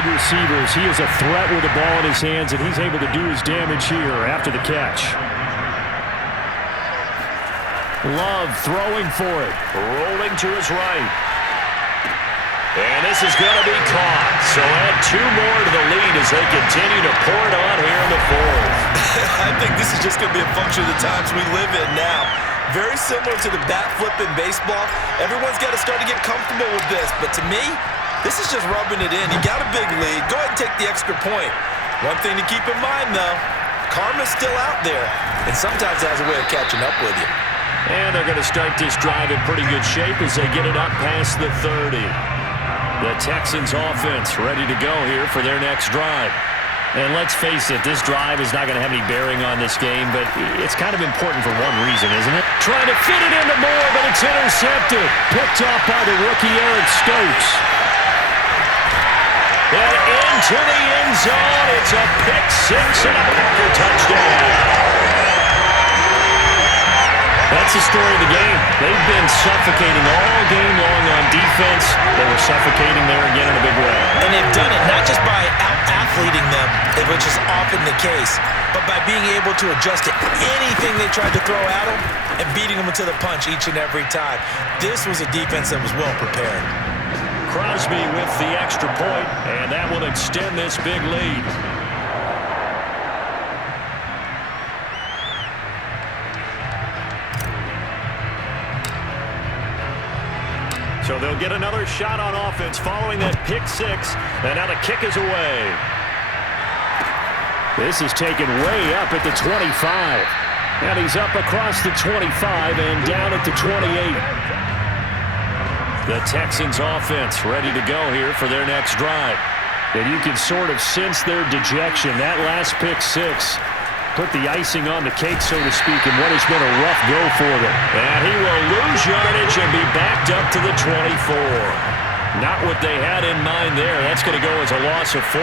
wide receivers. He is a threat with the ball in his hands, and he's able to do his damage here after the catch. Love throwing for it. Rolling to his right. And this is going to be caught. So add 2 more to the lead as they continue to pour it on here in the fourth. I think this is just going to be a function of the times we live in now. Very similar to the bat flip in baseball. Everyone's got to start to get comfortable with this. But to me, this is just rubbing it in. You got a big lead. Go ahead and take the extra point. One thing to keep in mind, though, karma's still out there. And sometimes it has a way of catching up with you. And they're going to start this drive in pretty good shape as they get it up past the 30. The Texans offense ready to go here for their next drive. And let's face it, this drive is not going to have any bearing on this game, but it's kind of important for one reason, isn't it? Trying to fit it into Moore, but it's intercepted. Picked off by the rookie Eric Stokes. And into the end zone. It's a pick 6 and a Packer touchdown. That's the story of the game. They've been suffocating all game long on defense. They were suffocating there again in a big way. And they've done it not just by out-athleting them, which is often the case, but by being able to adjust to anything they tried to throw at them and beating them to the punch each and every time. This was a defense that was well prepared. Crosby with the extra point, and that will extend this big lead. So they'll get another shot on offense following that pick 6, and now the kick is away. This is taken way up at the 25, and he's up across the 25 and down at the 28. The Texans offense ready to go here for their next drive. And you can sort of sense their dejection. That last pick 6 put the icing on the cake, so to speak, in what has been a rough go for them. And he will lose yardage and be backed up to the 24. Not what they had in mind there. That's going to go as a loss of 4.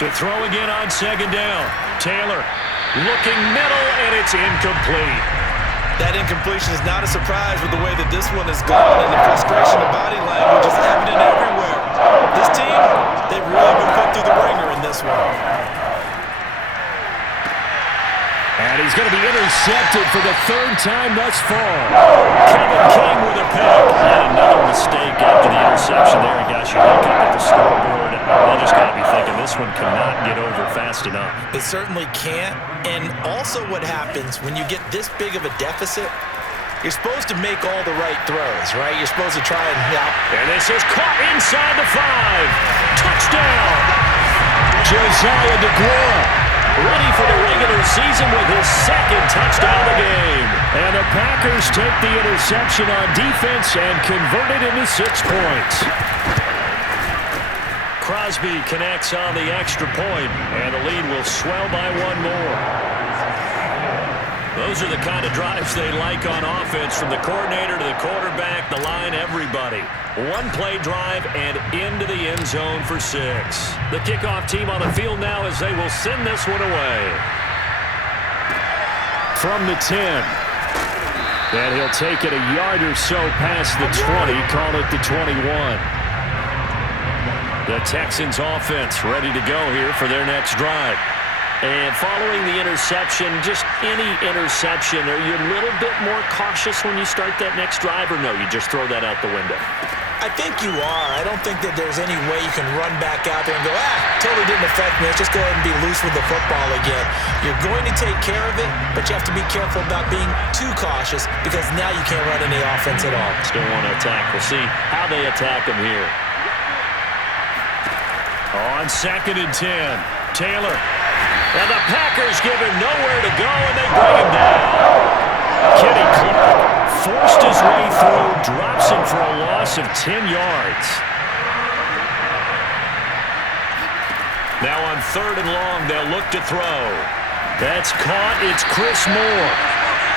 To throw again on second down. Taylor looking middle, and it's incomplete. That incompletion is not a surprise with the way that this one has gone, and the frustration of body language is evident everywhere. This team, they've really been put through the ringer in this one. And he's going to be intercepted for the 3rd time thus far. Kevin King with a pick. And another mistake after the interception there. He got you look up at the scoreboard. They just got to be thinking this one cannot get over fast enough. It certainly can't. And also what happens when you get this big of a deficit, you're supposed to make all the right throws, right? You're supposed to try and help. And this is caught inside the 5. Touchdown. Josiah DeGuara. Ready for the regular season with his 2nd touchdown of the game. And the Packers take the interception on defense and convert it into 6 points. Crosby connects on the extra point, and the lead will swell by 1 more. Those are the kind of drives they like on offense, from the coordinator to the quarterback, the line, everybody. 1-play drive and into the end zone for 6. The kickoff team on the field now as they will send this one away. From the 10. And he'll take it a yard or so past the 20, call it the 21. The Texans offense ready to go here for their next drive. And following the interception, just any interception, are you a little bit more cautious when you start that next drive, or no, you just throw that out the window? I think you are. I don't think that there's any way you can run back out there and go, totally didn't affect me. Let's just go ahead and be loose with the football again. You're going to take care of it, but you have to be careful about being too cautious, because now you can't run any offense at all. Still want to attack. We'll see how they attack him here. On 2nd and 10, Taylor. And the Packers give him nowhere to go, and they bring him down. Kenny Clark forced his way through, drops him for a loss of 10 yards. Now on 3rd and long, they'll look to throw. That's caught. It's Chris Moore.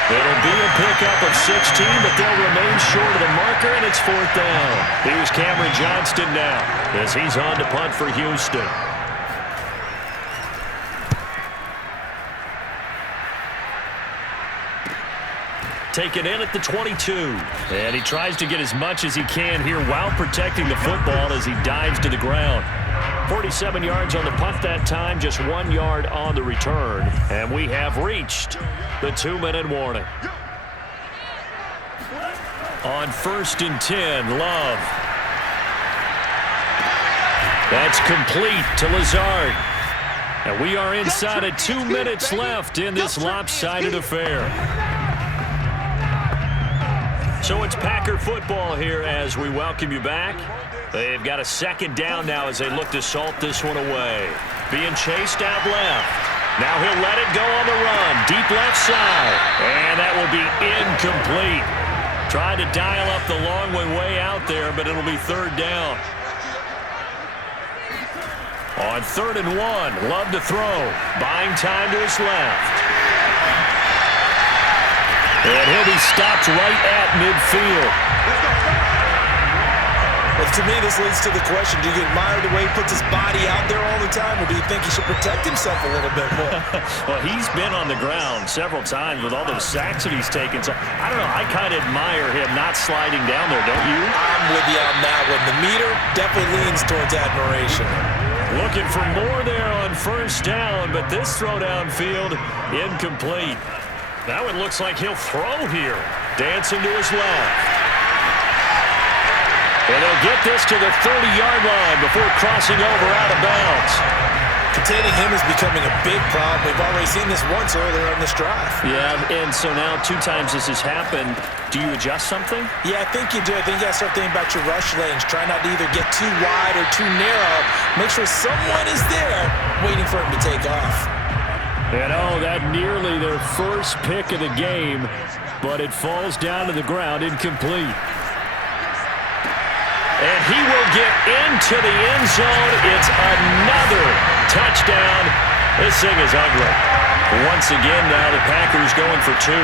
It'll be a pickup of 16, but they'll remain short of the marker, and it's 4th down. Here's Cameron Johnston now as he's on to punt for Houston. taken in at the 22. And he tries to get as much as he can here while protecting the football as he dives to the ground. 47 yards on the punt that time, just 1 yard on the return. And we have reached the 2-minute warning. On 1st and 10, Love. That's complete to Lazard. And we are inside of 2 minutes left in this lopsided affair. So it's Packer football here as we welcome you back. They've got a 2nd down now as they look to salt this one away. Being chased out left. Now he'll let it go on the run. Deep left side. And that will be incomplete. Tried to dial up the long one way out there, but it'll be 3rd down. On 3rd and 1, Love to throw. Buying time to his left. And he'll be stopped right at midfield. Well, to me, this leads to the question, do you admire the way he puts his body out there all the time, or do you think he should protect himself a little bit more? Well, he's been on the ground several times with all those sacks that he's taken. So, I don't know, I kind of admire him not sliding down there, don't you? I'm with you on that one. The meter definitely leans towards admiration. Looking for more there on 1st down, but this throw downfield, incomplete. That one looks like he'll throw here. Dancing to his left. And they'll get this to the 30-yard line before crossing over out of bounds. Containing him is becoming a big problem. We've already seen this once earlier in this drive. Yeah, and so now 2 times this has happened. Do you adjust something? Yeah, I think you do. I think you got to start thinking about your rush lanes. Try not to either get too wide or too narrow. Make sure someone is there waiting for him to take off. And that nearly their first pick of the game, but it falls down to the ground incomplete. And he will get into the end zone. It's another touchdown. This thing is ugly. Once again now the Packers going for 2.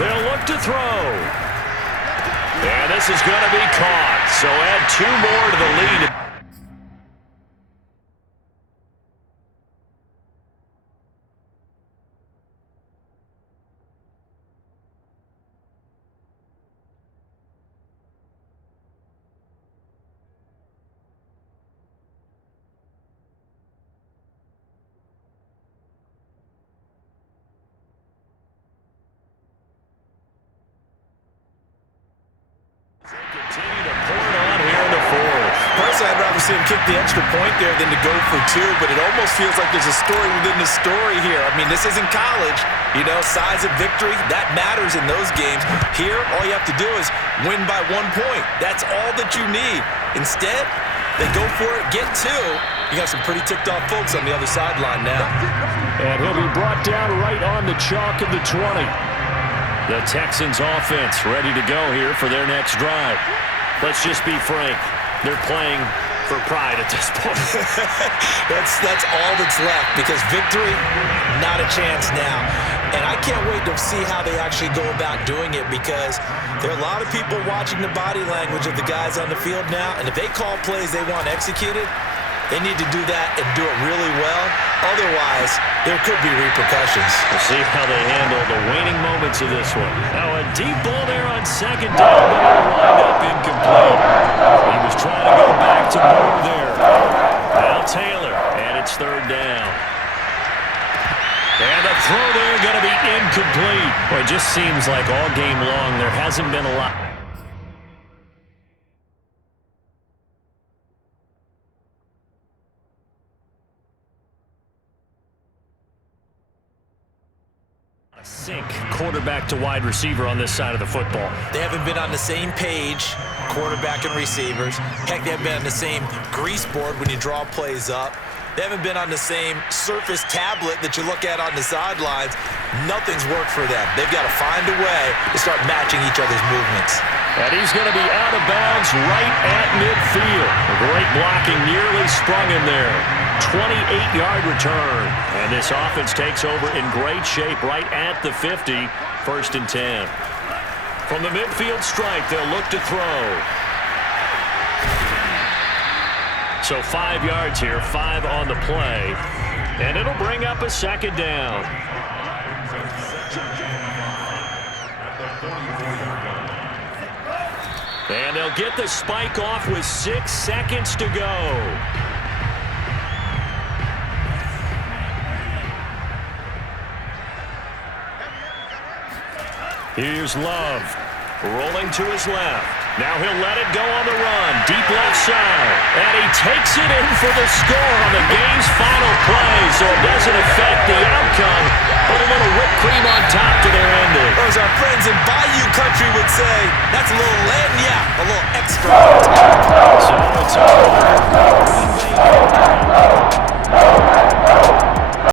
They'll look to throw. And this is going to be caught. So add 2 more to the lead. Continue to pour it on here in the 4th. Personally, I'd rather see him kick the extra point there than to go for 2, but it almost feels like there's a story within the story here. I mean, this isn't college. You know, size of victory, that matters in those games. Here, all you have to do is win by 1 point. That's all that you need. Instead, they go for it, get 2. You got some pretty ticked-off folks on the other sideline now. And he'll be brought down right on the chalk of the 20. The Texans offense ready to go here for their next drive. Let's just be frank. They're playing for pride at this point. That's all that's left, because victory, not a chance now. And I can't wait to see how they actually go about doing it, because there are a lot of people watching the body language of the guys on the field now, and if they call plays they want executed, they need to do that and do it really well. Otherwise, there could be repercussions. We'll see how they handle the waning moments of this one. Now a deep ball there on 2nd down, but it'll wind up incomplete. He was trying to go back to more there. Now Taylor, and it's 3rd down. And the throw there going to be incomplete. Well, it just seems like all game long there hasn't been a lot. Sink quarterback to wide receiver on this side of the football. They haven't been on the same page, quarterback and receivers. Heck, they haven't been on the same grease board when you draw plays up. They haven't been on the same surface tablet that you look at on the sidelines. Nothing's worked for them. They've got to find a way to start matching each other's movements. And he's going to be out of bounds right at midfield. Great blocking, nearly sprung him there. 28-yard return. And this offense takes over in great shape right at the 50. 1st and 10. From the midfield stripe, they'll look to throw. So 5 yards here, 5 on the play. And it'll bring up a 2nd down. And they'll get the spike off with 6 seconds to go. Here's Love, rolling to his left. Now he'll let it go on the run, deep left side. And he takes it in for the score on the game's final play, so it doesn't affect the outcome, but a little whipped cream on top to their ending. Or as our friends in Bayou Country would say, that's a little lagniappe, a little extra. So it's over.